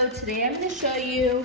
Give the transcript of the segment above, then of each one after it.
So today I'm going to show you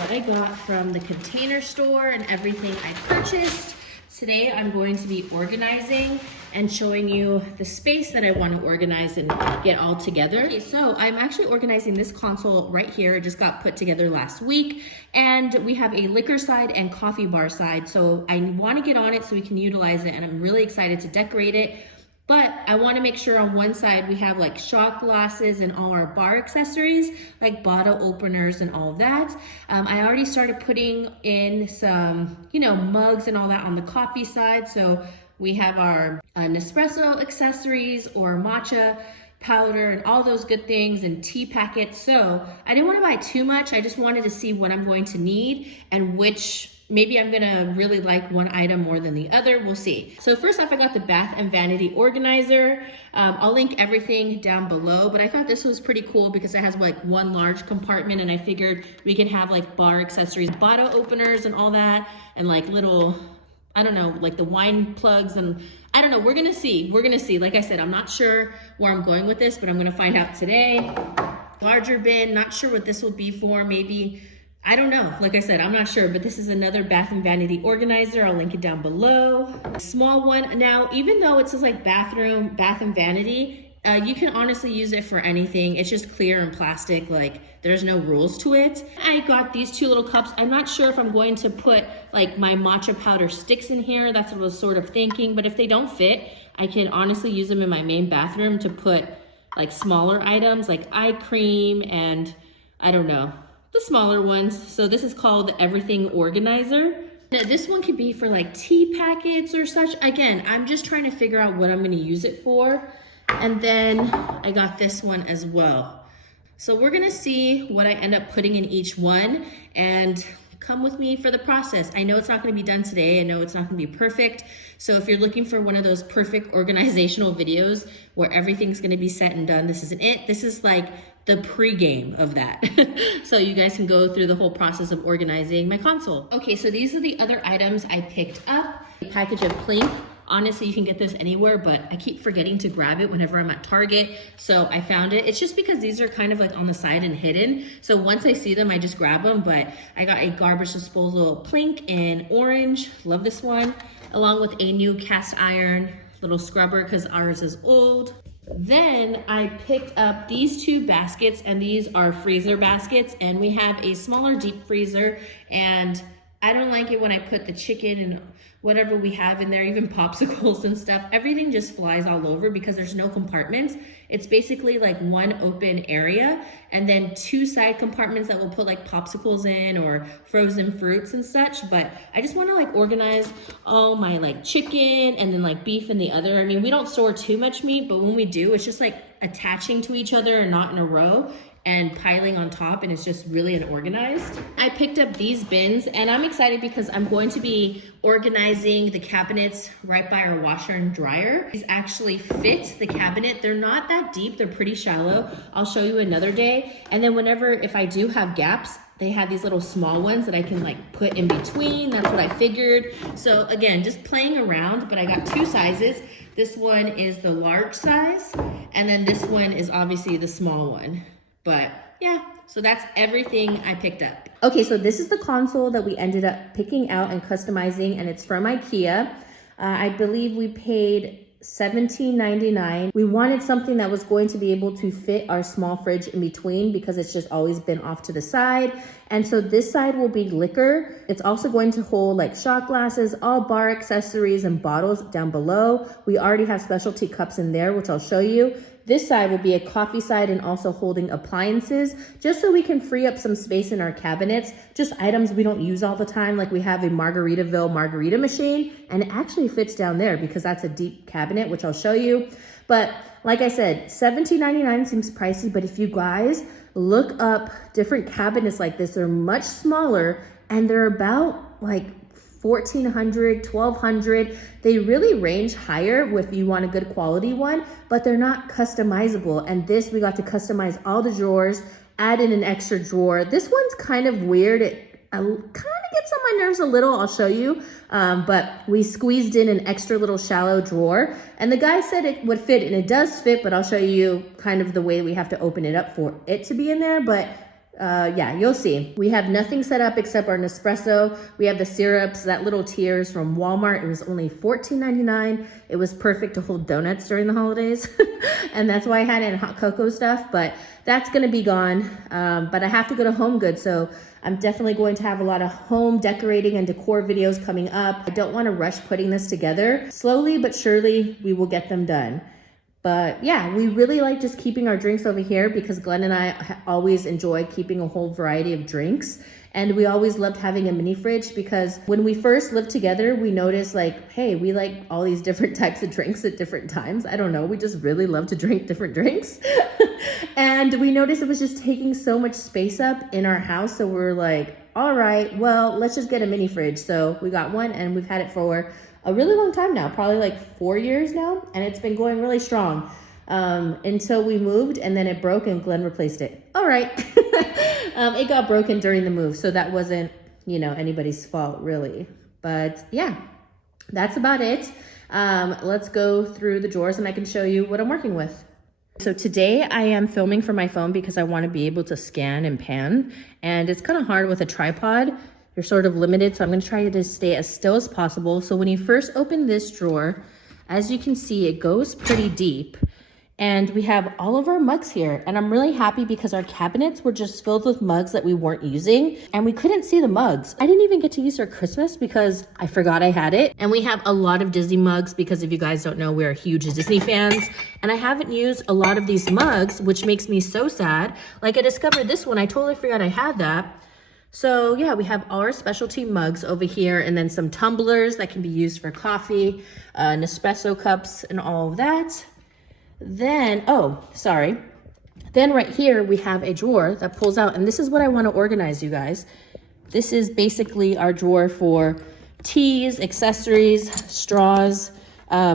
what I got from the Container Store and everything I purchased. Today I'm going to be organizing and showing you the space that I want to organize and get all together. Okay, so I'm actually organizing this console right here. It just got put together last week, and we have a liquor side and coffee bar side. So I want to get on it so we can utilize it, and I'm really excited to decorate it. But I want to make sure on one side we have like shot glasses and all our bar accessories, like bottle openers and all of that. I already started putting in some, mugs and all that on the coffee side. So we have our Nespresso accessories or matcha powder and all those good things and tea packets. So I didn't want to buy too much. I just wanted to see what I'm going to need and which maybe I'm gonna really like one item more than the other, we'll see. So first off, I got the Bath and Vanity organizer. I'll link everything down below, but I thought this was pretty cool because it has like one large compartment, and I figured we can have like bar accessories, bottle openers and all that, and like little, I don't know, like the wine plugs, and I don't know, we're gonna see. Like I said, I'm not sure where I'm going with this, but I'm gonna find out today. Larger bin, not sure what this will be for, maybe, I don't know. Like I said, I'm not sure, but this is another Bath and Vanity organizer. I'll link it down below. Small one. Now, even though it says like bathroom, Bath and Vanity, you can honestly use it for anything. It's just clear and plastic, like there's no rules to it. I got these two little cups. I'm not sure if I'm going to put like my matcha powder sticks in here. That's what I was sort of thinking, but if they don't fit, I can honestly use them in my main bathroom to put like smaller items like eye cream and I don't know, the smaller ones. So this is called the Everything Organizer. Now, this one could be for like tea packets or such. Again, I'm just trying to figure out what I'm gonna use it for. And then I got this one as well. So we're gonna see what I end up putting in each one, and come with me for the process. I know it's not gonna be done today. I know it's not gonna be perfect. So if you're looking for one of those perfect organizational videos where everything's gonna be set and done, this isn't it. This is like the pre-game of that. So you guys can go through the whole process of organizing my console. Okay, so these are the other items I picked up. A package of Plink. Honestly, you can get this anywhere, but I keep forgetting to grab it whenever I'm at Target. So I found it. It's just because these are kind of like on the side and hidden. So once I see them, I just grab them. But I got a garbage disposal Plink in orange. Love this one. Along with a new cast iron little scrubber because ours is old. Then I picked up these two baskets, and these are freezer baskets, and we have a smaller deep freezer, and I don't like it when I put the chicken and whatever we have in there, even popsicles and stuff, everything just flies all over because there's no compartments. It's basically like one open area and then two side compartments that we'll put like popsicles in or frozen fruits and such. But I just want to like organize all my like chicken and then like beef in the other. I mean, we don't store too much meat, but when we do, it's just like attaching to each other and not in a row and piling on top, and it's just really unorganized. I picked up these bins, and I'm excited because I'm going to be organizing the cabinets right by our washer and dryer. These actually fit the cabinet. They're not that deep, they're pretty shallow. I'll show you another day. And then if I do have gaps, they have these little small ones that I can like put in between. That's what I figured. So again, just playing around, but I got two sizes. This one is the large size, and then this one is obviously the small one. But yeah, so that's everything I picked up. Okay, so this is the console that we ended up picking out and customizing, and it's from Ikea. I believe we paid $17.99. We wanted something that was going to be able to fit our small fridge in between because it's just always been off to the side. And so this side will be liquor. It's also going to hold like shot glasses, all bar accessories and bottles down below. We already have specialty cups in there, which I'll show you. This side will be a coffee side and also holding appliances, just so we can free up some space in our cabinets, just items we don't use all the time. Like we have a Margaritaville Machine, and it actually fits down there because that's a deep cabinet, which I'll show you. But like I said, $17.99 seems pricey, but if you guys look up different cabinets like this, they're much smaller and they're about like $1,400, $1,200. They really range higher if you want a good quality one, but they're not customizable. And this, we got to customize all the drawers, add in an extra drawer. This one's kind of weird. It kind of gets on my nerves a little, I'll show you. But we squeezed in an extra little shallow drawer, and the guy said it would fit, and it does fit, but I'll show you kind of the way we have to open it up for it to be in there. But yeah, you'll see. We have nothing set up except our Nespresso. We have the syrups, that little tiers from Walmart. It was only $14.99. It was perfect to hold donuts during the holidays. And that's why I had it in hot cocoa stuff, but that's gonna be gone. But I have to go to Home Goods, so I'm definitely going to have a lot of home decorating and decor videos coming up. I don't wanna rush putting this together. Slowly but surely, we will get them done. But yeah, we really like just keeping our drinks over here because Glenn and I always enjoy keeping a whole variety of drinks. And we always loved having a mini fridge because when we first lived together, we noticed like, hey, we like all these different types of drinks at different times. I don't know, we just really love to drink different drinks. And we noticed it was just taking so much space up in our house. So we're like, all right, well, let's just get a mini fridge. So we got one and we've had it for a really long time now, probably like 4 years now, and it's been going really strong until we moved, and then it broke and Glenn replaced it. All right. It got broken during the move, so that wasn't, you know, anybody's fault really. But yeah, that's about it. Let's go through the drawers and I can show you what I'm working with. So today I am filming from my phone because I want to be able to scan and pan, and it's kind of hard with a tripod. You're sort of limited, so I'm gonna try to stay as still as possible. So when you first open this drawer, as you can see, it goes pretty deep. And we have all of our mugs here. And I'm really happy because our cabinets were just filled with mugs that we weren't using. And we couldn't see the mugs. I didn't even get to use our Christmas because I forgot I had it. And we have a lot of Disney mugs because if you guys don't know, we're huge Disney fans. And I haven't used a lot of these mugs, which makes me so sad. Like I discovered this one, I totally forgot I had that. So yeah, we have our specialty mugs over here and then some tumblers that can be used for coffee, Nespresso cups and all of that. Then, oh, sorry. Then right here, we have a drawer that pulls out, and this is what I want to organize, you guys. This is basically our drawer for teas, accessories, straws,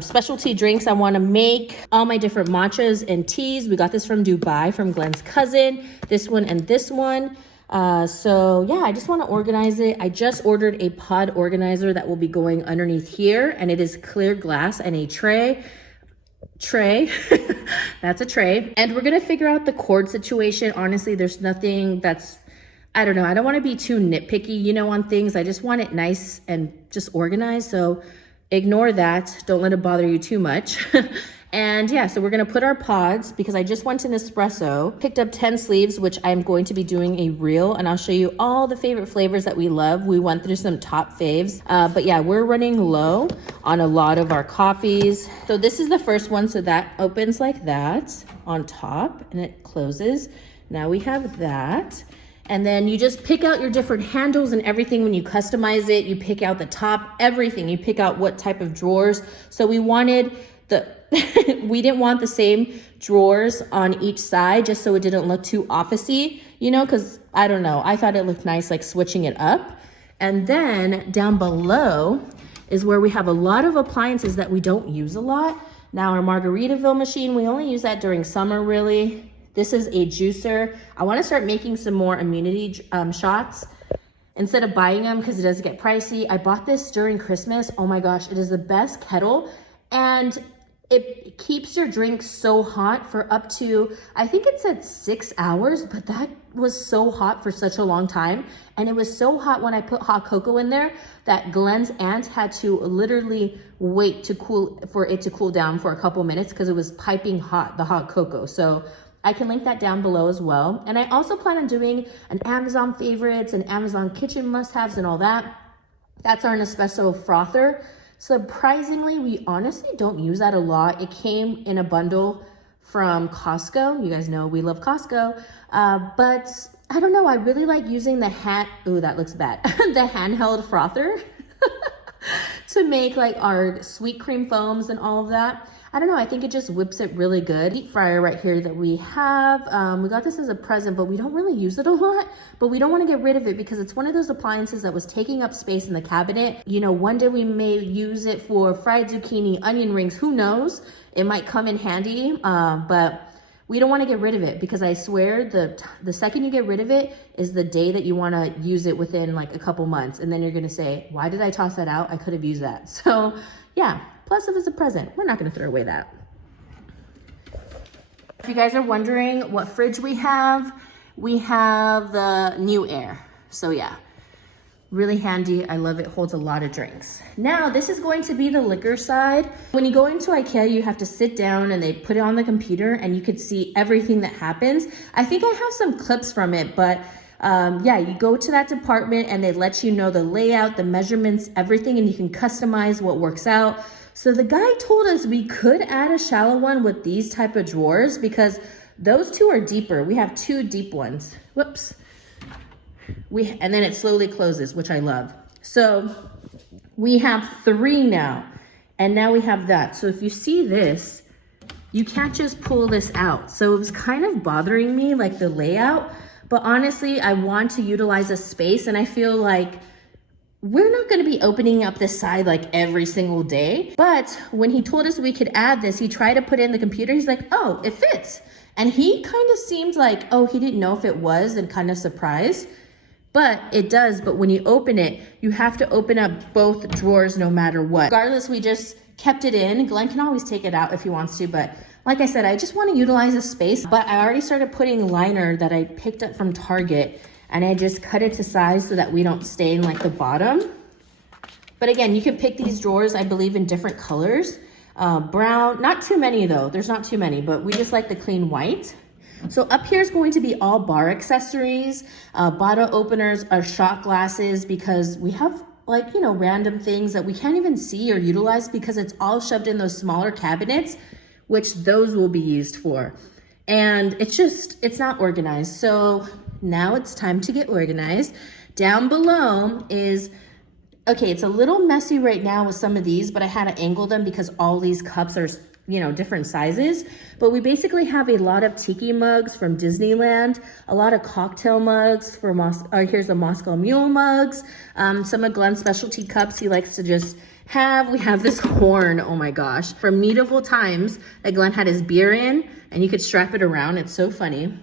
specialty drinks I want to make, all my different matchas and teas. We got this from Dubai from Glenn's cousin, this one and this one. So yeah, I just want to organize it. I just ordered a pod organizer that will be going underneath here, and it is clear glass and a tray. That's a tray. And we're gonna figure out the cord situation. Honestly, there's nothing that's, I don't know, I don't want to be too nitpicky, you know, on things. I just want it nice and just organized. So ignore that. Don't let it bother you too much. And yeah, so we're gonna put our pods, because I just went to Nespresso, picked up 10 sleeves, which I'm going to be doing a reel, and I'll show you all the favorite flavors that we love. We went through some top faves, but yeah, we're running low on a lot of our coffees. So this is the first one, so that opens like that on top, and it closes. Now we have that. And then you just pick out your different handles and everything when you customize it. You pick out the top, everything. You pick out what type of drawers. So we wanted we didn't want the same drawers on each side just so it didn't look too officey, you know, because I don't know, I thought it looked nice like switching it up. And then down below is where we have a lot of appliances that we don't use a lot. Now our Margaritaville machine, we only use that during summer really. This is a juicer. I want to start making some more immunity shots instead of buying them because it does get pricey. I bought this during Christmas. Oh my gosh, it is the best kettle. And it keeps your drink so hot for up to, I think it said 6 hours, but that was so hot for such a long time. And it was so hot when I put hot cocoa in there that Glenn's aunt had to literally wait for it to cool down for a couple minutes because it was piping hot, the hot cocoa. So I can link that down below as well. And I also plan on doing an Amazon favorites and Amazon kitchen must-haves and all that. That's our Nespresso frother. Surprisingly, we honestly don't use that a lot. It came in a bundle from Costco. You guys know we love Costco. But I don't know, I really like using the ooh, that looks bad. The handheld frother to make like our sweet cream foams and all of that. I don't know, I think it just whips it really good. Deep fryer right here that we have. We got this as a present, but we don't really use it a lot. But we don't want to get rid of it because it's one of those appliances that was taking up space in the cabinet. You know, one day we may use it for fried zucchini, onion rings, who knows? It might come in handy, but we don't want to get rid of it because I swear the second you get rid of it is the day that you want to use it within like a couple months. And then you're going to say, why did I toss that out? I could have used that. So yeah. Plus, if it's a present, we're not gonna throw away that. If you guys are wondering what fridge we have we have the New Air. So yeah, really handy. I love it, holds a lot of drinks. Now, this is going to be the liquor side. When you go into Ikea, you have to sit down and they put it on the computer and you could see everything that happens. I think I have some clips from it, but yeah, you go to that department and they let you know the layout, the measurements, everything, and you can customize what works out. So the guy told us we could add a shallow one with these type of drawers because those two are deeper. We have 2 deep ones. Whoops. And then it slowly closes, which I love. So we have 3 now, and now we have that. So if you see this, you can't just pull this out. So it was kind of bothering me, like the layout, but honestly, I want to utilize a space, and I feel like we're not gonna be opening up this side like every single day. But when he told us we could add this, he tried to put it in the computer. He's like, oh, it fits. And he kind of seemed like, oh, he didn't know if it was, and kind of surprised. But it does, but when you open it, you have to open up both drawers no matter what. Regardless, we just kept it in. Glenn can always take it out if he wants to, but like I said, I just want to utilize the space. But I already started putting liner that I picked up from Target, and I just cut it to size so that we don't stain like the bottom. But again, you can pick these drawers, I believe, in different colors. Brown, not too many though, there's not too many, but we just like the clean white. So up here is going to be all bar accessories, bottle openers, our shot glasses, because we have like, you know, random things that we can't even see or utilize because it's all shoved in those smaller cabinets, which those will be used for. And it's not organized. So now it's time to get organized. Down below is, okay, it's a little messy right now with some of these, but I had to angle them because all these cups are, you know, different sizes. But we basically have a lot of tiki mugs from Disneyland, a lot of cocktail mugs for here's the Moscow Mule mugs, some of Glenn's specialty cups he likes to just have. We have this horn, oh my gosh, from medieval times that Glenn had his beer in, and you could strap it around. It's so funny.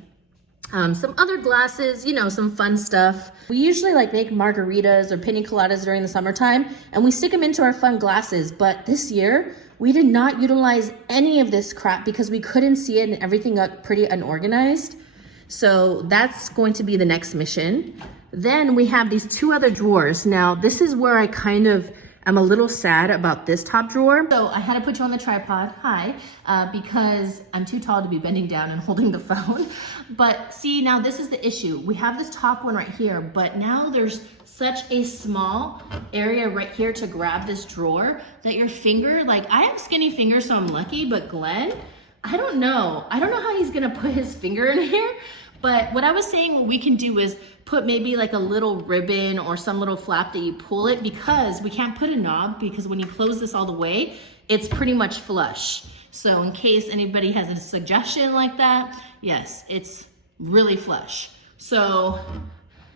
Some other glasses, you know, some fun stuff. We usually like make margaritas or pina coladas during the summertime, and we stick them into our fun glasses. But this year, we did not utilize any of this crap because we couldn't see it and everything got pretty unorganized. So that's going to be the next mission. Then we have these 2 other drawers. Now, this is where I kind of am a little sad about this top drawer. So I had to put you on the tripod, because I'm too tall to be bending down and holding the phone. But see, now this is the issue. We have this top one right here, but now there's such a small area right here to grab this drawer that your finger, like I have skinny fingers, so I'm lucky, but Glenn, I don't know how he's gonna put his finger in here. But what I was saying, what we can do is put maybe like a little ribbon or some little flap that you pull it, because we can't put a knob, because when you close this all the way, it's pretty much flush. So in case anybody has a suggestion like that, yes, it's really flush. So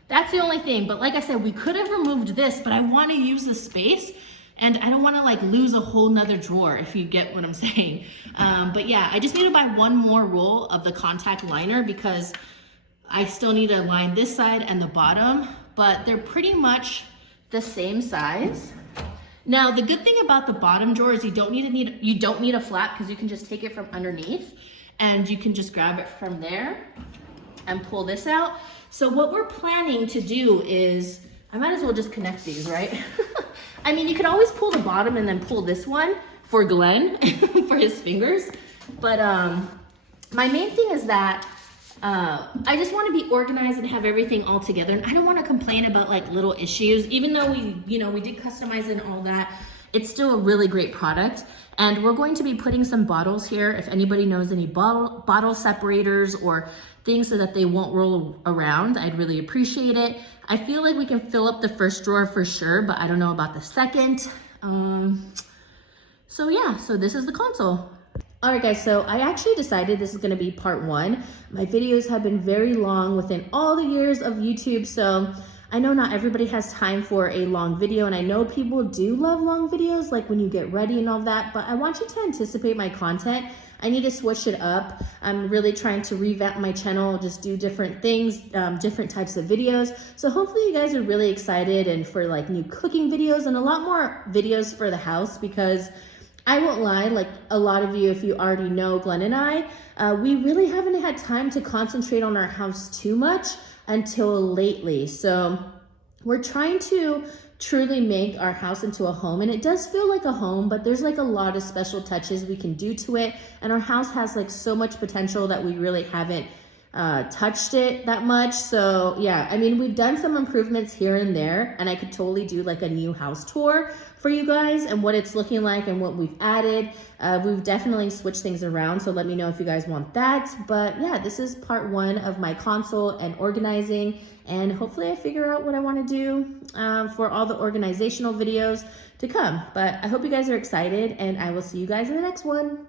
that's the only thing. But like I said, we could have removed this, but I want to use the space, and I don't want to like lose a whole nother drawer, if you get what I'm saying. But yeah, I just need to buy 1 more roll of the contact liner because I still need to line this side and the bottom, but they're pretty much the same size. Now, the good thing about the bottom drawer is you don't need a flap, because you can just take it from underneath and you can just grab it from there and pull this out. So what we're planning to do is, I might as well just connect these, right? I mean, you could always pull the bottom and then pull this one for Glenn, for his fingers. But my main thing is that I just want to be organized and have everything all together. And I don't want to complain about like little issues, even though we did customize it and all that. It's still a really great product. And we're going to be putting some bottles here. If anybody knows any bottle separators or things so that they won't roll around, I'd really appreciate it. I feel like we can fill up the first drawer for sure, but I don't know about the second. So yeah, so this is the console. All right guys, so I actually decided this is gonna be part 1. My videos have been very long within all the years of YouTube, so I know not everybody has time for a long video, and I know people do love long videos, like when you get ready and all that, but I want you to anticipate my content. I need to switch it up. I'm really trying to revamp my channel, just do different things, different types of videos. So hopefully you guys are really excited, and for like new cooking videos and a lot more videos for the house, because I won't lie, like a lot of you, if you already know Glenn and I, we really haven't had time to concentrate on our house too much until lately. So we're trying to truly make our house into a home, and it does feel like a home, but there's like a lot of special touches we can do to it. And our house has like so much potential that we really haven't touched it that much. So yeah, I mean, we've done some improvements here and there, and I could totally do like a new house tour for you guys and what it's looking like and what we've added. We've definitely switched things around, so let me know if you guys want that. But yeah, this is part 1 of my console and organizing, and hopefully I figure out what I want to do for all the organizational videos to come. But I hope you guys are excited, and I will see you guys in the next one.